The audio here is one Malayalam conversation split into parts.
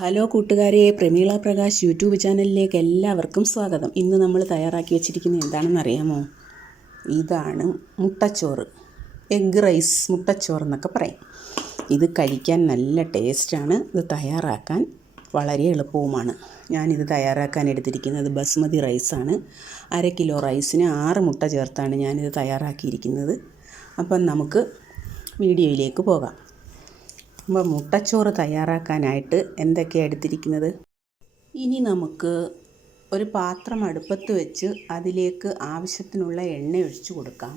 ഹലോ കൂട്ടുകാരെ, പ്രമീള പ്രകാശ് യൂട്യൂബ് ചാനലിലേക്ക് എല്ലാവർക്കും സ്വാഗതം. ഇന്ന് നമ്മൾ തയ്യാറാക്കി വെച്ചിരിക്കുന്നത് എന്താണെന്ന് അറിയാമോ? ഇതാണ് മുട്ടച്ചോറ്, എഗ്ഗ് റൈസ് മുട്ടച്ചോറ് എന്നൊക്കെ പറയും. ഇത് കഴിക്കാൻ നല്ല ടേസ്റ്റാണ്. ഇത് തയ്യാറാക്കാൻ വളരെ എളുപ്പവുമാണ്. ഞാനിത് തയ്യാറാക്കാൻ എടുത്തിരിക്കുന്നത് ബസ്മതി റൈസാണ്. 1/2 കിലോ റൈസിന് 6 മുട്ട ചേർത്താണ് ഞാനിത് തയ്യാറാക്കിയിരിക്കുന്നത്. അപ്പം നമുക്ക് വീഡിയോയിലേക്ക് പോകാം. അപ്പോൾ മുട്ടച്ചോറ് തയ്യാറാക്കാനായിട്ട് എന്തൊക്കെയാണ് എടുത്തിരിക്കുന്നത്? ഇനി നമുക്ക് ഒരു പാത്രം അടുപ്പത്ത് വെച്ച് അതിലേക്ക് ആവശ്യത്തിനുള്ള എണ്ണ ഒഴിച്ചു കൊടുക്കാം.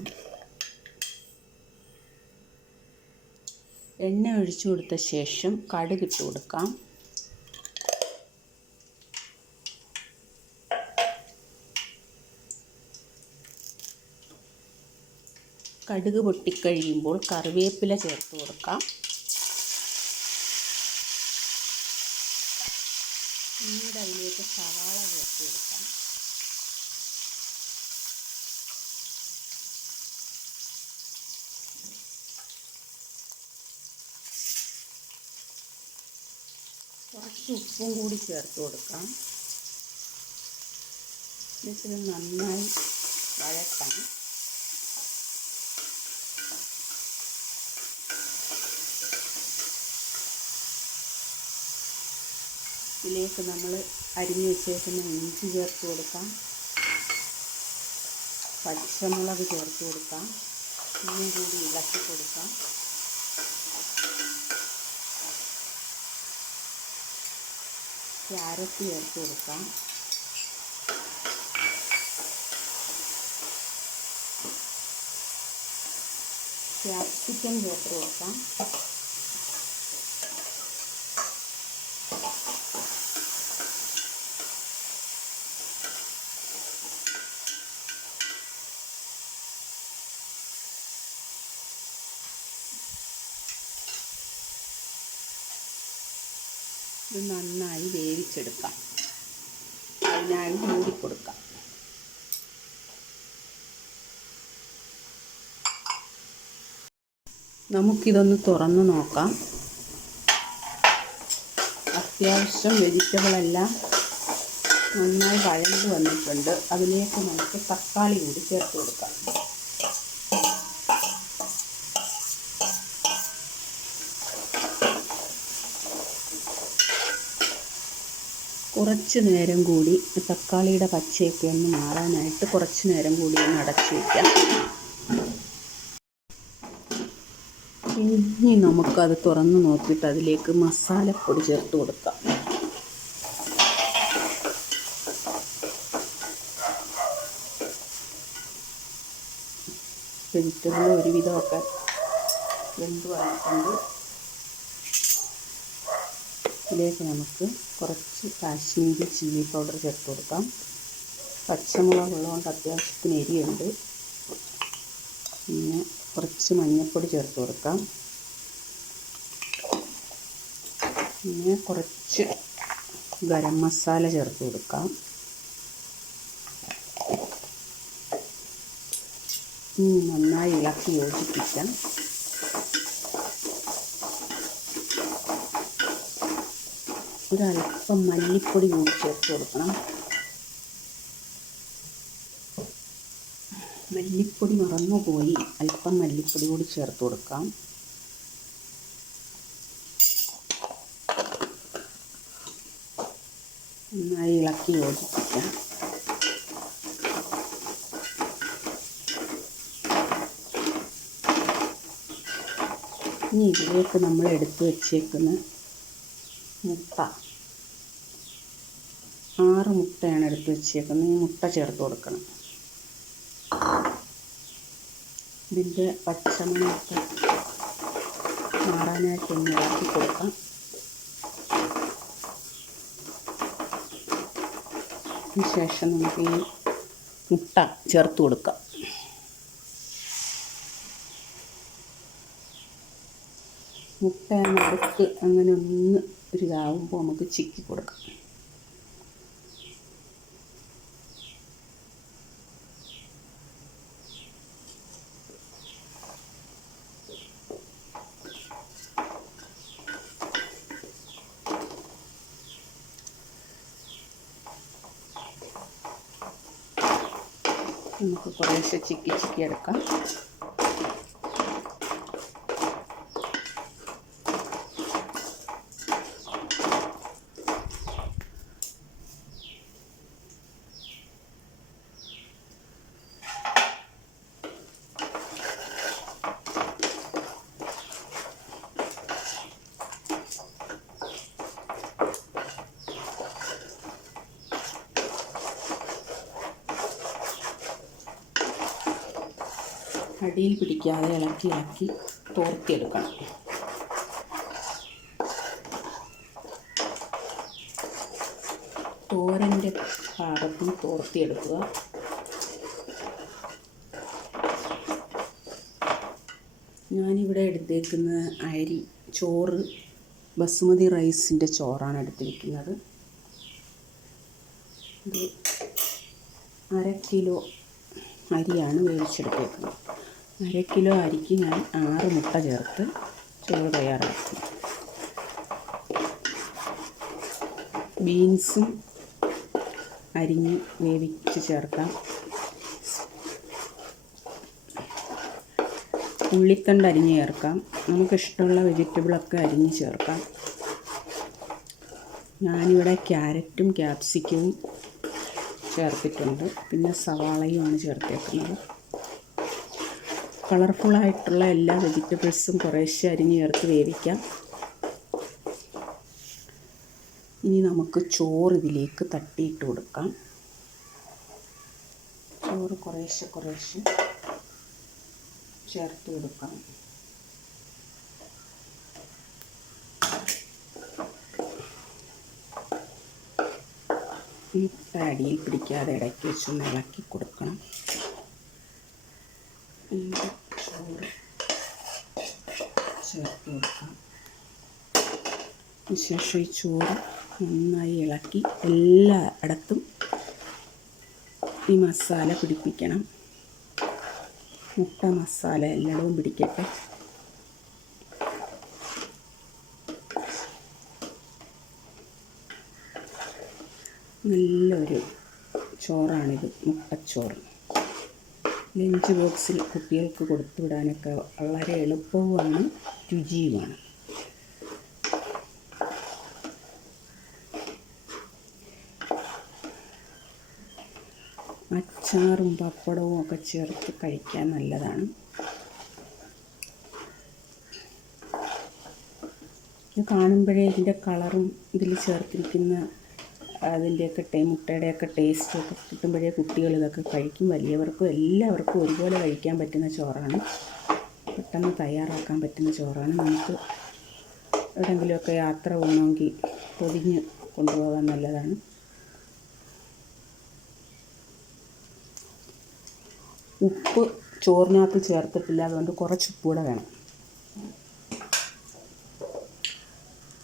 എണ്ണ ഒഴിച്ചു കൊടുത്ത ശേഷം കടുക് ഇട്ട് കൊടുക്കാം. കടുക് പൊട്ടിക്കഴിയുമ്പോൾ കറിവേപ്പില ചേർത്ത് കൊടുക്കാം. പിന്നീട് അതിലേക്ക് സവാള ചേർത്ത് കൊടുക്കാം. കുറച്ച് ഉപ്പും കൂടി ചേർത്ത് കൊടുക്കാം. ഇത് നന്നായി വഴറ്റാം. ഇതിലേക്ക് നമ്മൾ അരിഞ്ഞു വെച്ചേക്കുന്ന ഇഞ്ചി ചേർത്ത് കൊടുക്കാം. പച്ചമുളക് ചേർത്ത് കൊടുക്കാം. ഇന്നും കൂടി ഇളക്കി കൊടുക്കാം. ക്യാരറ്റ് ചേർത്ത് കൊടുക്കാം. ക്യാപ്സിക്കം ചേർത്ത് കൊടുക്കാം. ഇത് നന്നായി വേവിച്ചെടുക്കാം. അതിനായി മൂടിക്കൊടുക്കാം. നമുക്കിതൊന്ന് തുറന്ന് നോക്കാം. അത്യാവശ്യം വെജിറ്റബിളെല്ലാം നന്നായി വഴണ്ട് വന്നിട്ടുണ്ട്. അതിലേക്ക് നമുക്ക് തക്കാളി കൂടി ചേർത്ത് കൊടുക്കാം. കുറച്ച് നേരം കൂടി തക്കാളിയുടെ പച്ചയൊക്കെ ഒന്ന് മാറാനായിട്ട് കുറച്ച് നേരം കൂടി ഒന്ന് അടച്ചു വയ്ക്കാം. ഇനി നമുക്കത് തുറന്ന് നോക്കിയിട്ട് അതിലേക്ക് മസാലപ്പൊടി ചേർത്ത് കൊടുക്കാം. വെജിറ്റബിൾ ഒരുവിധമൊക്കെ വെന്ത് വന്നിട്ടുണ്ട്. ഇതിലേക്ക് നമുക്ക് കുറച്ച് കാശ്മീരി ചില്ലി പൗഡർ ചേർത്ത് കൊടുക്കാം. പച്ചമുളക് ഉള്ളതുകൊണ്ട് അത്യാവശ്യത്തിന് എരിയുണ്ട്. പിന്നെ കുറച്ച് മഞ്ഞൾപ്പൊടി ചേർത്ത് കൊടുക്കാം. പിന്നെ കുറച്ച് ഗരം മസാല ചേർത്ത് കൊടുക്കാം. നന്നായി ഇളക്കി യോജിപ്പിക്കാം. ഒരല്പം മല്ലിപ്പൊടി കൂടി ചേർത്ത് കൊടുക്കണം. മല്ലിപ്പൊടി മറന്നുപോയി. അല്പം മല്ലിപ്പൊടി കൂടി ചേർത്ത് കൊടുക്കാം. നന്നായി ഇളക്കി യോജിപ്പിക്കാം. ഇനി ഇതിലേക്ക് നമ്മൾ എടുത്തു വച്ചേക്കുന്ന മുട്ട, 6 മുട്ടയാണ് എടുത്ത് വെച്ചേക്കുന്നത്. ഈ മുട്ട ചേർത്ത് കൊടുക്കണം. ഇതിൻ്റെ പച്ചമണമൊക്കെ മാറാനായിട്ടൊന്ന് ഇളക്കി കൊടുക്കാം. അതിനുശേഷം നമുക്ക് ഈ മുട്ട ചേർത്ത് കൊടുക്കാം. മുട്ട നടുക്ക് അങ്ങനെ ഒന്ന് ഒരു ഇതാവുമ്പോൾ നമുക്ക് ചിക്കി കൊടുക്കാം. നമുക്ക് കുറേശ്ശെ ചിക്കി ചിക്കി എടുക്കാം. അടിയിൽ പിടിക്കാതെ ഇളക്കി ഇളക്കി തോർത്തിയെടുക്കണം. തോരൻ്റെ പാകത്തിൽ തോർത്തിയെടുക്കുക. ഞാനിവിടെ എടുത്തേക്കുന്ന ചോറ് ബസുമതി റൈസിൻ്റെ ചോറാണ് എടുത്തിരിക്കുന്നത്. ഇത് 1/2 കിലോ അരിയാണ് വേവിച്ചെടുത്തേക്കുന്നത്. 1/2 കിലോ അരിക്ക് ഞാൻ 6 മുട്ട ചേർത്ത് ചോറ് തയ്യാറാക്കി. ബീൻസും അരിഞ്ഞ് വേവിച്ച് ചേർക്കാം. ഉള്ളിത്തണ്ട് അരിഞ്ഞ് ചേർക്കാം. നമുക്കിഷ്ടമുള്ള വെജിറ്റബിളൊക്കെ അരിഞ്ഞ് ചേർക്കാം. ഞാനിവിടെ ക്യാരറ്റും ക്യാപ്സിക്കവും ചേർത്തിട്ടുണ്ട്. പിന്നെ സവാളയുമാണ് ചേർത്തേക്കുന്നത്. കളർഫുള്ളായിട്ടുള്ള എല്ലാ വെജിറ്റബിൾസും കുറേശ്ശെ അരിഞ്ഞ് ചേർത്ത് വേവിക്കാം. ഇനി നമുക്ക് ചോറ് ഇതിലേക്ക് തട്ടിയിട്ട് കൊടുക്കാം. ചോറ് കുറേശ്ശെ കുറേശ്ശെ ചേർത്ത് കൊടുക്കാം. മുട്ട അടിയിൽ പിടിക്കാതെ ഇടയ്ക്ക് വെച്ചൊന്ന് ഇളക്കി കൊടുക്കണം. ചോറ് ചേർത്ത് കൊടുക്കാം. അതിനുശേഷം ഈ ചോറ് നന്നായി ഇളക്കി എല്ലായിടത്തും ഈ മസാല പിടിപ്പിക്കണം. മുട്ട മസാല എല്ലായിടവും പിടിക്കട്ടെ. നല്ലൊരു ചോറാണിത്, മുട്ടച്ചോറ്. ലഞ്ച് ബോക്സിൽ കുട്ടികൾക്ക് കൊടുത്തു വിടാനൊക്കെ വളരെ എളുപ്പവുമാണ് രുചിയുമാണ്. അച്ചാറും പപ്പടവും ഒക്കെ ചേർത്ത് കഴിക്കാൻ നല്ലതാണ്. ഇത് കാണുമ്പോഴേ ഇതിൻ്റെ കളറും ഇതിൽ ചേർത്തിരിക്കുന്ന അതിൻ്റെയൊക്കെ മുട്ടയുടെയൊക്കെ ടേസ്റ്റൊക്കെ കിട്ടുമ്പോഴേ കുട്ടികൾ ഇതൊക്കെ കഴിക്കും. വലിയവർക്കും എല്ലാവർക്കും ഒരുപോലെ കഴിക്കാൻ പറ്റുന്ന ചോറാണ്. പെട്ടെന്ന് തയ്യാറാക്കാൻ പറ്റുന്ന ചോറാണ്. നമുക്ക് എവിടെയെങ്കിലുമൊക്കെ യാത്ര പോകണമെങ്കിൽ പൊതിഞ്ഞ് കൊണ്ടുപോകാൻ നല്ലതാണ്. ഉപ്പ് ചോറിനകത്ത് ചേർത്തിട്ടില്ല, അതുകൊണ്ട് കുറച്ച് ഉപ്പ് കൂടെ വേണം.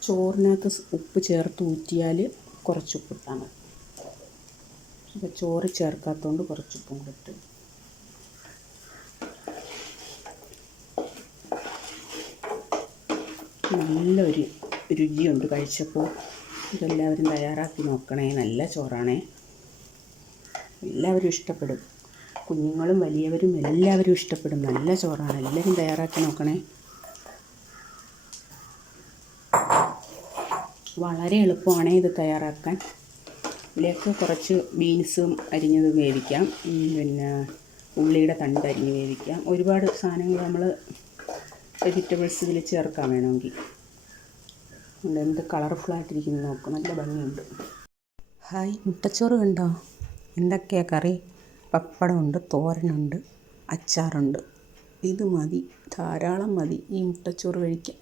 ചോറിനകത്ത് ഉപ്പ് ചേർത്ത് ഊറ്റിയാൽ കുറച്ച് ഉപ്പിട്ടാൽ മതി. അപ്പോൾ ചോറ് ചേർക്കാത്തതുകൊണ്ട് കുറച്ച് ഉപ്പും കൂടെ ഇട്ട്. നല്ലൊരു രുചിയുണ്ട് കഴിച്ചപ്പോൾ. ഇതെല്ലാവരും തയ്യാറാക്കി നോക്കണേ. നല്ല ചോറാണേ, എല്ലാവരും ഇഷ്ടപ്പെടും. കുഞ്ഞുങ്ങളും വലിയവരും എല്ലാവരും ഇഷ്ടപ്പെടും. നല്ല ചോറാണ്. എല്ലാവരും തയ്യാറാക്കി നോക്കണേ. വളരെ എളുപ്പമാണ് ഇത് തയ്യാറാക്കാൻ. ഇതിലേക്ക് കുറച്ച് ബീൻസും അരിഞ്ഞത് വേവിക്കാം. പിന്നെ ഉള്ളിയുടെ തണ്ട് അരിഞ്ഞ് വേവിക്കാം. ഒരുപാട് സാധനങ്ങൾ നമ്മൾ വെജിറ്റബിൾസ് ഇതിൽ ചേർക്കാൻ വേണമെങ്കിൽ. എന്ത് കളർഫുള്ളായിട്ടിരിക്കുന്നു നോക്ക്, നല്ല ഭംഗിയുണ്ട്. ഹായ്, മുട്ടച്ചോറ് കണ്ടോ? എന്തൊക്കെയാണ് കറി? പപ്പടമുണ്ട്, തോരനുണ്ട്, അച്ചാറുണ്ട്. ഇത് മതി, ധാരാളം മതി ഈ മുട്ടച്ചോറ് കഴിക്കാൻ.